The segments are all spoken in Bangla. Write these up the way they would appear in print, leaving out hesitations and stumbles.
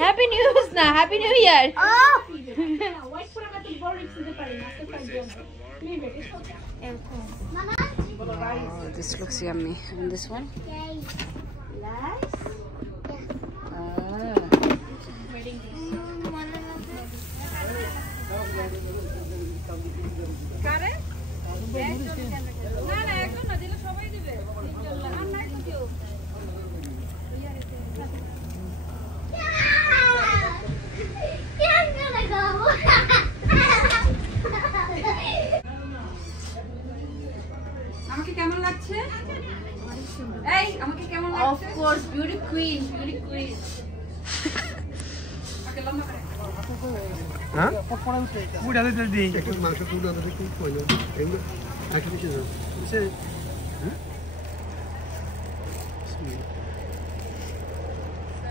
হ্যাপি নিউজ না, happy new year. This looks yummy. And this one? আমাকে কেমন লাগছে? এই আমাকে কেমন লাগছে? Of course, beauty queen, beauty queen. ওকে লম্বা করে। হ্যাঁ? পুরা দিতে দিই। একটু মাংস পুরা দিতে কি কই না? এমন আগে কিছু না। সে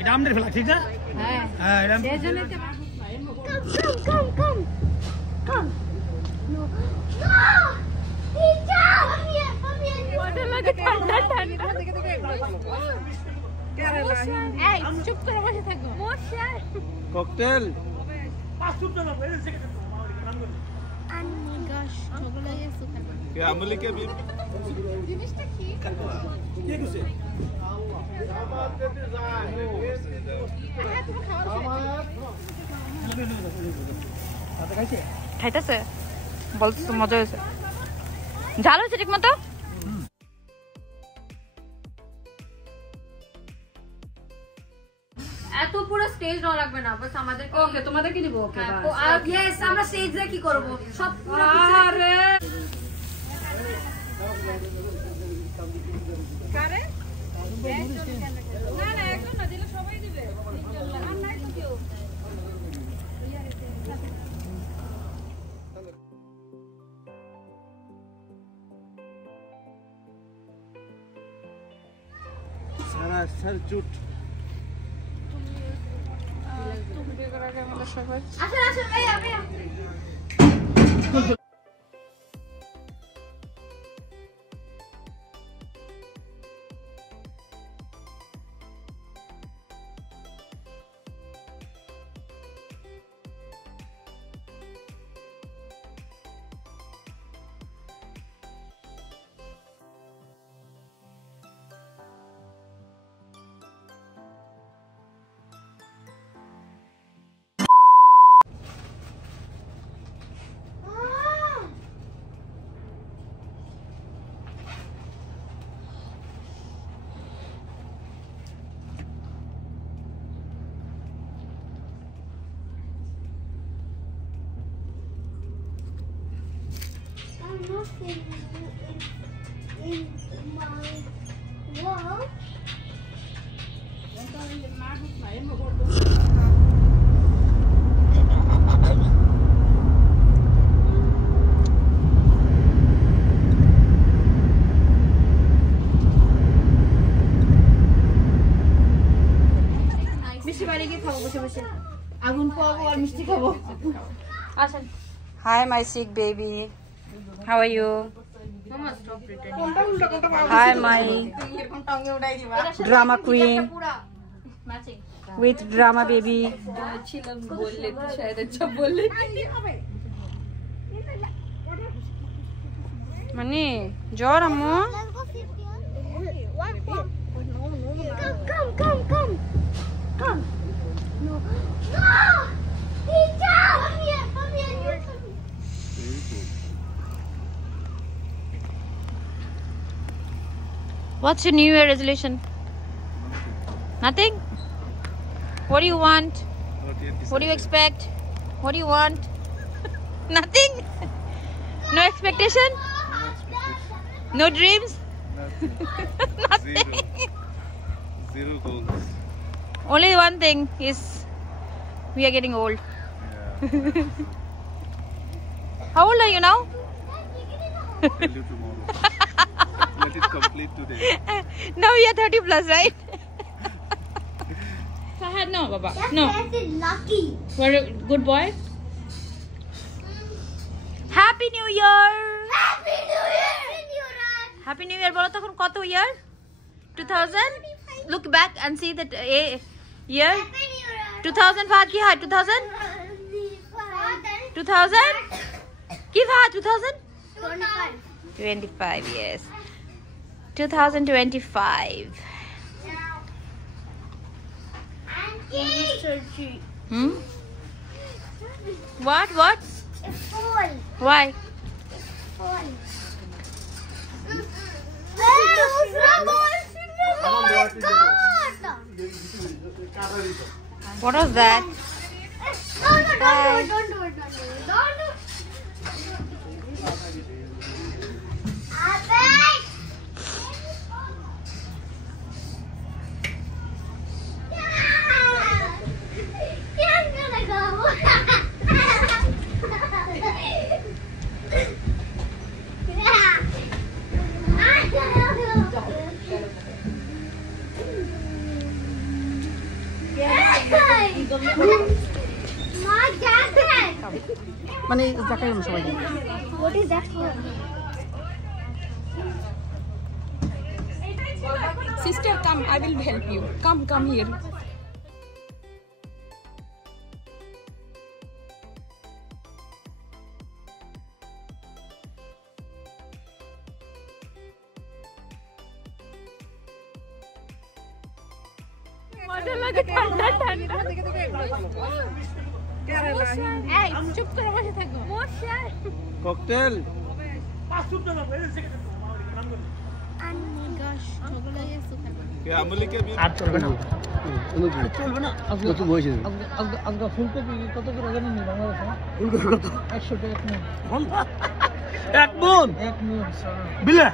এটা আমদের ফেলা ঠিক না? হ্যাঁ। হ্যাঁ, এটা সেজন্যই তো come. No. ককটেল আমলিকে জিনিসটা কি করছে খাইতেছে বলতো মজা হয়েছে ঝাল হয়েছে ঠিক মতো এত পুরো স্টেজ না লাগবে না বাস আমাদের ওকে তোমাদের কি দিব ওকে বাস আর यस আমরা স্টেজে কি করব সব পুরো আরে কারে না না এখন না দিলে সবাই দিবে আর নাই তো কেউ সারা সর জুট তুমি বেকার আগে আমাদের সবাই আসেন আসেন এই আমি in my wall. মিষ্টি বাড়ি গিয়ে খাবো বসে বসে আগুন পাবো আর মিষ্টি খাবো আসেন Hi my sick baby how are you Mama stop pretending Hi my drama queen with drama baby ছিলাম বললে তো শায়দ আচ্ছা বললে মানে জ্বর আম্মু come no What's your New Year resolution? Nothing? What do you want? What do you expect? What do you want? Nothing? No expectation? No dreams? Nothing? Zero goals. Only one thing is we are getting old. Yeah. How old are you now? Tell you tomorrow. Let it complete today. Now you are 30 plus, right? Fahad, no, Baba. No. That's lucky. You're a good boy. Happy New Year. Happy New Year. Happy New Year. বলো তখন কত year? 2000. Look back and see that year. 2000 Fahad কি হয় 2000 কি Fahad 25 yes 2025 what why what was that Don't do it. মানে যাকে সবাই What is that for? Sister, come, I will help you. Come here. Cocktail. क्या अमली के भी আর চলবে না চলবে না আজকে তো বইছে আজকে ফুলকপি কত করে জানেন নি বাংলাদেশে ফুলকপি কত 100 টাকা এক মন বিলে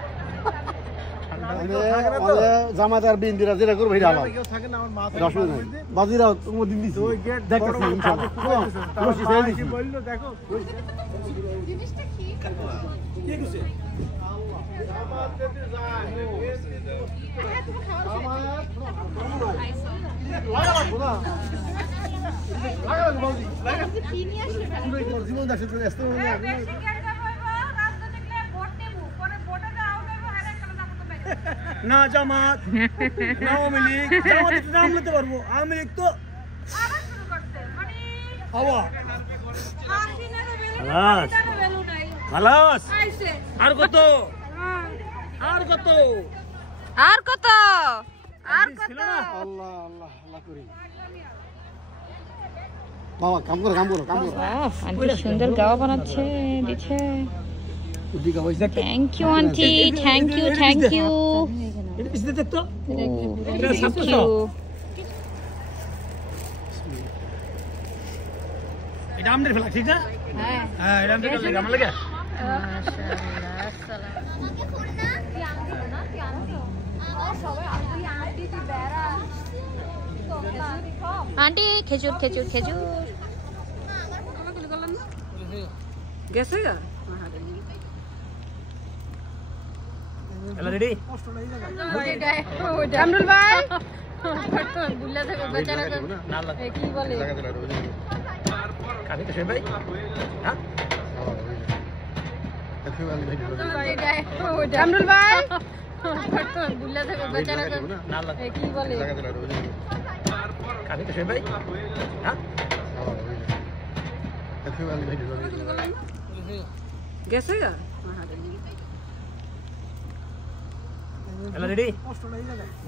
জামাদার বিন্দিরা যেটা করবে এটা আলাদা কেউ থাকে না আমার মাথা বাজিরা তোমার দিন দিছে ওই গেট দেখতেছি ইনশাআল্লাহ রশি ছেড়ে দিছি বললো দেখো জিনিসটা কি কি কইছে জামাত দিতে যায় না জামাত না আওয়ামী লীগ জামাত নাম নিতে পারবো আওয়ামী লীগ তো হাওয়া খালাস আর কত আল্লাহ আল্লাহ আল্লাহ করি বাবা কাম করো আন্টি সুন্দর গাওয়া বানাচ্ছে দিচ্ছে thank you aunty thank you এটা পিছনে দেখতো থ্যাংক ইউ এটা আমাদের ফেলা ঠিক না হ্যাঁ এটা আমাদের ফেলা আমার লাগে আন্টি খেজুর গেছে গা হ্যালো রেডি কামরুল ভাই বুল্লা থেকে বেচারা না লাগে কি বলে কাকে তো ভাই হ্যাঁ কামরুল ভাই বুল্লা থেকে বেচারা না লাগে কি বলে কাকে তো ভাই হ্যাঁ গেছে গা হ্যালো রেডি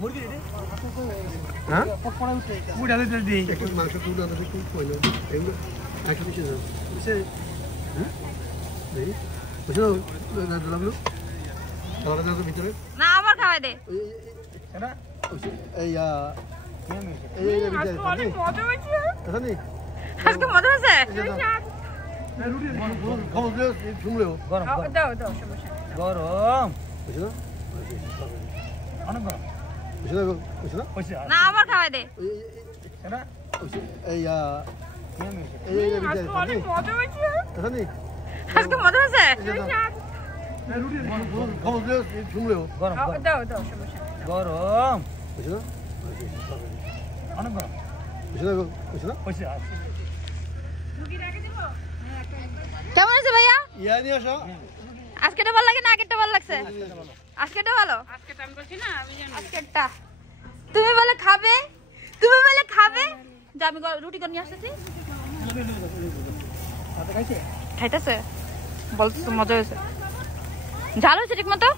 মুরগি রেডি হ্যাঁ মুড়া রেডি একটু মাংস তুলে দাও একটু কইলো এগুলো আকি কিছু না সে হ্যাঁ এই বুঝলো দাদু তাহলে দাদু ভিতরে না আবার খাওয়াই দে এটা এই এই ভিতরে অনেক মজা হয়েছে জানি আজকে মজা হয়েছে রুটি খাও দে শুনলেও গরম দাও সমস্যা গরম বুঝলো অনেক গরম বুঝলো না আবার খাওয়াই দে এটা এই এই ভিতরে অনেক মজা হয়েছে জানি আজকে মজা হয়েছে রুটি খাও দে শুনলেও গরম দাও সমস্যা গরম বুঝলো অনেক গরম বুঝলো কেমন আছে ভাইয়া ইয়া নিয়ে আসো আজকেটা ভালো লাগে না আগেরটা ভালো লাগছে আজকেটা ভালো আজকে আমি বলছি না আমি জানি আজকেরটা তুমি বলে খাবে যা আমি রুটি করে নিয়ে আসতেছি। খাইতেছে বলতেছে মজা হয়েছে, ঝাল হয়েছে ঠিক মতো।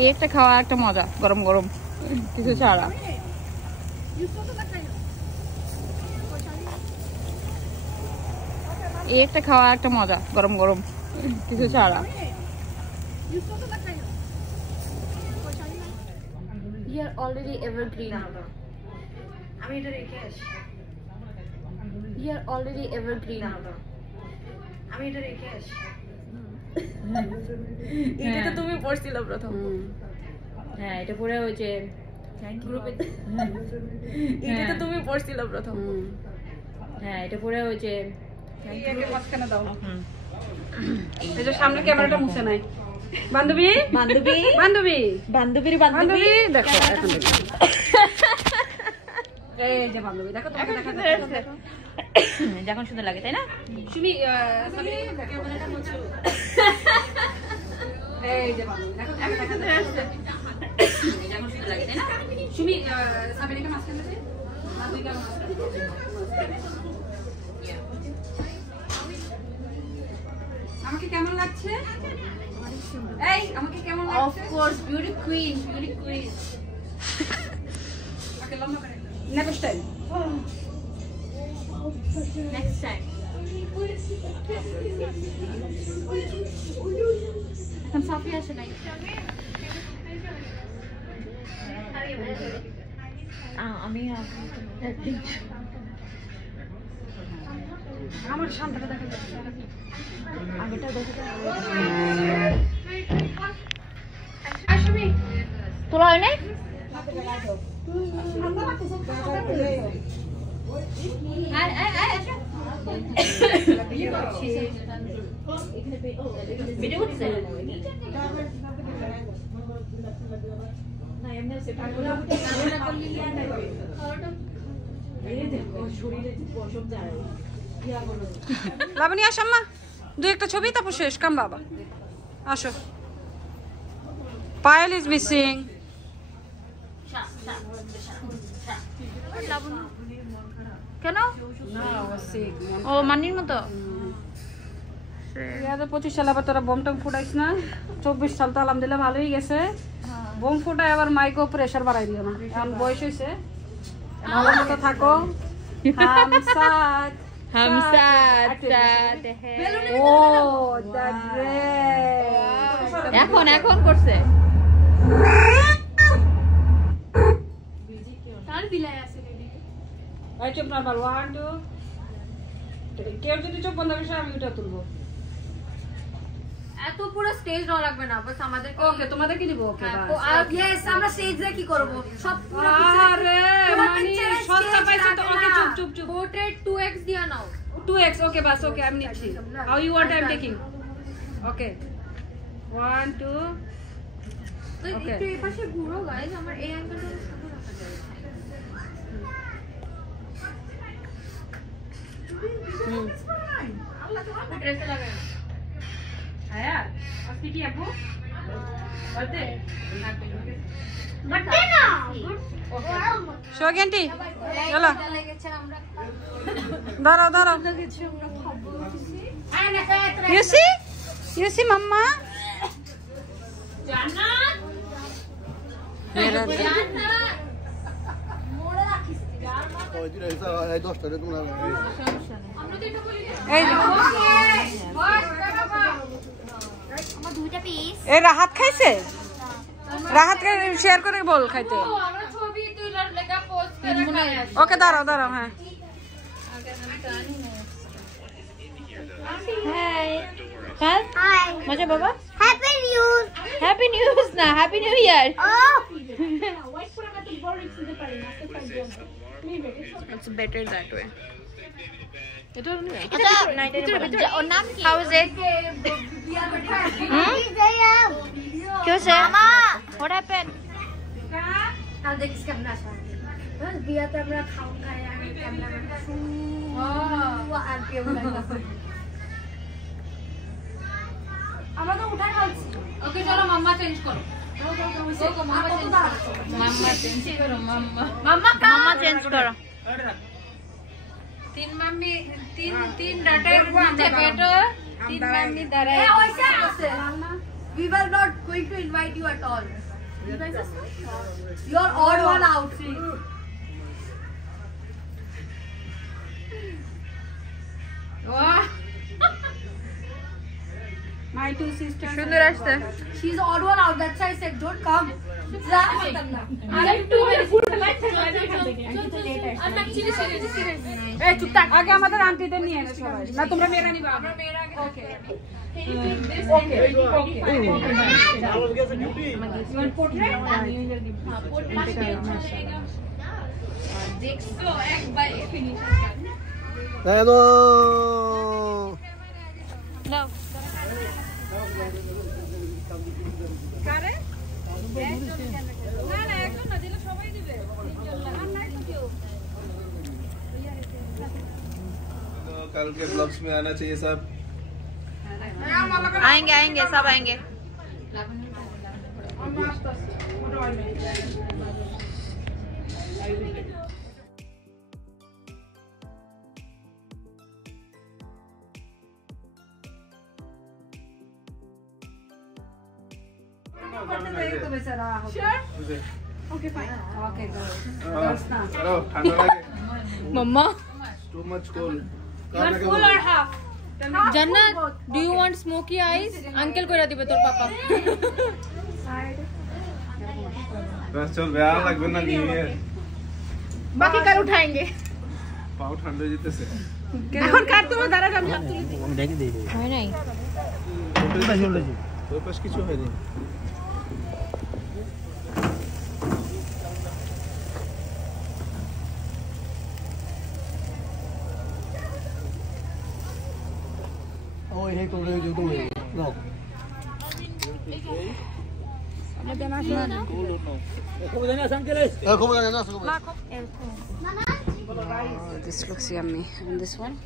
এই একটা খাওয়া একটা মজা, গরম গরম কিছু ছাড়া। এই একটা খাওয়া একটা মজা, গরম গরম কিছু ছাড়া। You are already evergreen. আমি এটা রেখে আসি। You are already evergreen. আমি এটা রেখে আসি। এটা তো তুমি পড়ছিলে প্রথম। হ্যাঁ এটা পরে ওই যে গ্রুপে, এটা তো তুমি পড়ছিলে প্রথম। হ্যাঁ এটা পরে ওই যে একে মাঝখানে দাও। এই যে সামনে ক্যামেরাটা মুছে নাই। বান্ধবী বান্ধবী বান্ধবী বান্ধবীর বান্ধবী দেখো এখন দেখো। এই যে বান্ধবী দেখো তোমাকে দেখা যখন সুন্দর লাগে তাই না? শুনি সামনে ক্যামেরাটা মুছো। এই যে বান্ধবী দেখো দেখা যখন সুন্দর লাগে তাই না? শুনি সামনেটা মাঝখানে দে। বান্ধবীকে মাঝখানে। আমাকে কেমন লাগছে? এই আমাকে কেমন লাগছে? Of course, beauty queen, beauty queen. ওকে লম্বা করে। Next time. Next time. এখন সাফি আসে নাই। আমি আমার শান্তটা দেখা যাচ্ছে। আগেটা দেখে আসবি তোলা হয় নাই? ভিডিও করছে? লাবণী আস আম্মা, দুই একটা ছবি তারপর শেষ কাম বাবা। আসো। Payel is missing. কেন? ও মানির মতো 2025 সালে আবার তোরা বোম টম ফুটাইস না। 24 সাল তো আলহামদুলিল্লাহ ভালোই গেছে। বোম ফুটায় আবার মাইকো প্রেশার বাড়াই দিও না, এখন বয়স হয়েছে। ভালো মতো থাকো। হাম সাথ हम साथ साथ हैं। ও দ্যাট গ্রেট। এখন এখন করছে। তার বিলায় আছে রেডি। ভাই চুপ না, 1 2 কেউ যদি চুপ বন্ধ করে আমি ওটা তুলবো। এত পুরো স্টেজ নাও লাগবে না, বাস আমাদের ওকে তোমাদের কি দিব? ওকে বাস। আর ইয়েস আমরা স্টেজে কি করব? সব পুরো আরে মানে সস্তা পাইছো তো। ওকে চুপ চুপ চুপ। পোর্ট্রেট 2x দিয়া নাও। 2x ওকে বাস। ওকে আমি নিচ্ছি। How you want I am taking. Okay 1 2 তো একটু এই পাশে ঘুরো গাইস, আমার এই অ্যাঙ্গেলটা সুন্দর দেখা যায়। আল্লাহ তোমার ড্রেসে লাগাই। আয়া আজকে কি আপু বলতে বাটে না শোগেন্টি চলো লেগেছে আমরা দাঁড়াও দাঁড়াও। লেগেছে আমরা খাবো। You see মাম্মা জান্নাত জান্নাত মোড়ে রাখিস গার মাথা। ওই দিন এই 10টা রে তোমরা আমরা তো এটা বলি এই আমার দুইটা পিস। এই রাহাত খাইছে, রাহাতকে শেয়ার করে বল খাইতে। আমরা ছবি তুইলার লেগা পোস্ট করে খাই। ওকে দাঁড়াও দাঁড়াও। হ্যাঁ হাই কাল হাই মজা বাবা। Happy news. হ্যাপি নিউজ না, happy new year. It's better that way. এটা ওর নাম কি? How is it? কি হয়েছে? What happened? আর দেখিস কেমন আসা বিয়াতে আমরা খাও খাই আর ক্যামেরাম্যান আর কেমন লাগছে। আমরা তো উঠা খাচ্ছি। ওকে চলো চেঞ্জ করো মাম্মা চেঞ্জ করো মাম্মা मम्मा মাম্মা চেঞ্জ করো तीन मम्मी तीन डाटा नीचे बैठो तीन mummy दाराए We were not going to invite you at all. You're odd one out. वाह my two sisters সুন্দর আসছে She's odd one out. That's why I said don't come. আগে আমাদের আন্টিদের নিয়ে এনে সবাই না তোমরা মেয়েরা নিবা আমরা মেয়েরা আগে ওকে দেখছো একবার ফিনিশ Hello. দাও কারে না না একজন না দিলে সবাই দিবে আর নাই তো কেউ कल के ब्लॉग्स में आना चाहिए सब आएंगे आएंगे सब आएंगे Okay, fine. ओके गो चलो ठंडा लगे मम्मा too much cold full or half Jannat do you want smoky eyes uncle को दिबे তোর পাপা बस चल बेयार লাগবে না নিয়ে बाकी कल उठाएंगे পাও ঠান্ডা যেতেছে এখন কার তোমার দ্বারা আমি হাত তুলি হয় নাই তোর পাশ কিছু হয়নি Oh, hey, come on, you do it. No. Come on, this looks yummy and this one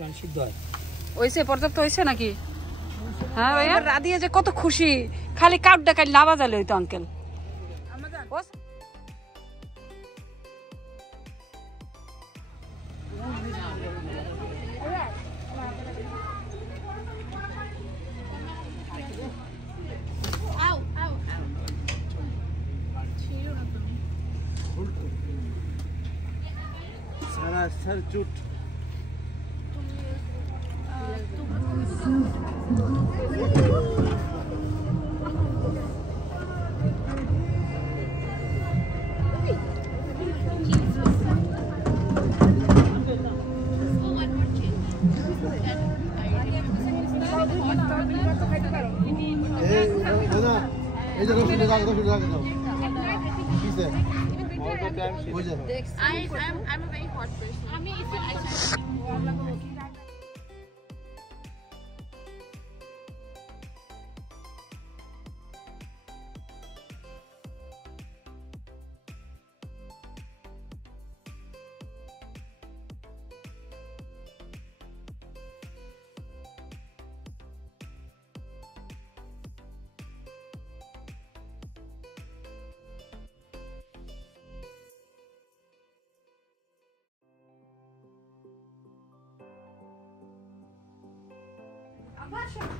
গান সিদ্ধ হয় ওইসে পর্যাপ্ত হইছে নাকি হ্যাঁ ভাইয়া রাধিয়া যে কত খুশি খালি কাউট ডাকাই লাভা জালে হইতো আঙ্কেল सारा सर चुट এই যে রসুন দাও রসুন দাও কিসে I'm a very hot person. I mean,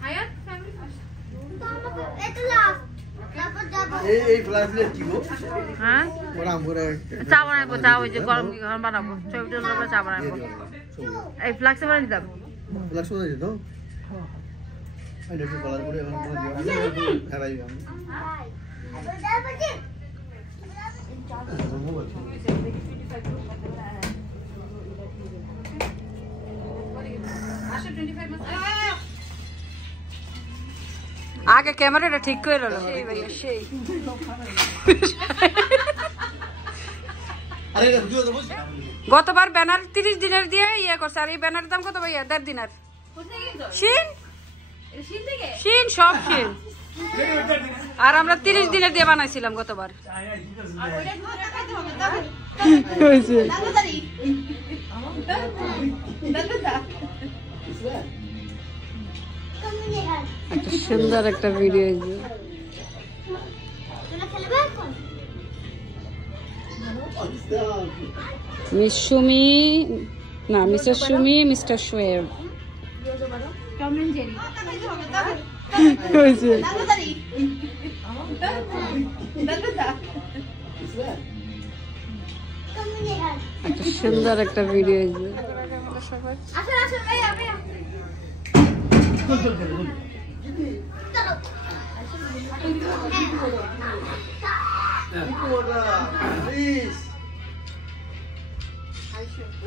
Ayan, family first. এই ফ্লাইট কি গো হ্যাঁ ওরা আমরে চা বানাবো চা ওই যে গরম গরম বানাবো ছবিটার উপরে চা বানাবো এই ফ্লাক্সে বানিয়ে দিতাম ফ্লাক্স হয়ে যেত আই দেখো কালার করে এখন করে দিও হারাই আমি আগে ক্যামেরাটা ঠিক করে লো সেই ভাইয়া সেই গতবার ব্যানার 30 দিনের দিয়ে ইয়ে করছে, আর এই ব্যানারের দাম কত ভাইয়া? 1.5 দিনার। শিন শিন সব শিন। আর আমরা 30 দিনের দিয়ে বানাইছিলাম গতবার। সুন্দর একটা ভিডিও। মিস সুমি না, মিসেস সুমি, মিস্টার শোয়েব। একটা সুন্দর একটা video.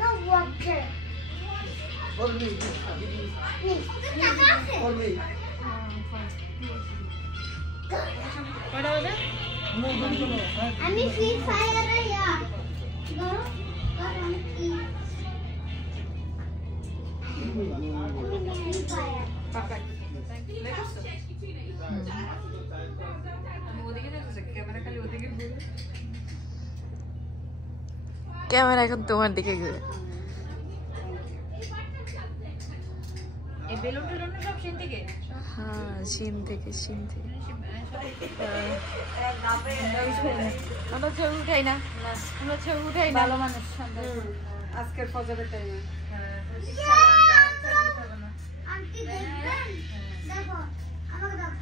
No water. For me. For me. আমি ফ্রি ফায়ারে ইয়া গরম কি ফ্রি ফায়ার পারফেক্ট। ক্যামেরা এখন তোমার দিকে ঘুরে। হ্যাঁ, শিন থেকে আমরা ছবি উঠাই না, ভালো মানুষ আজকের ফজরের টাইমে। আন্টি দেখবেন দেখো আমাকে দাও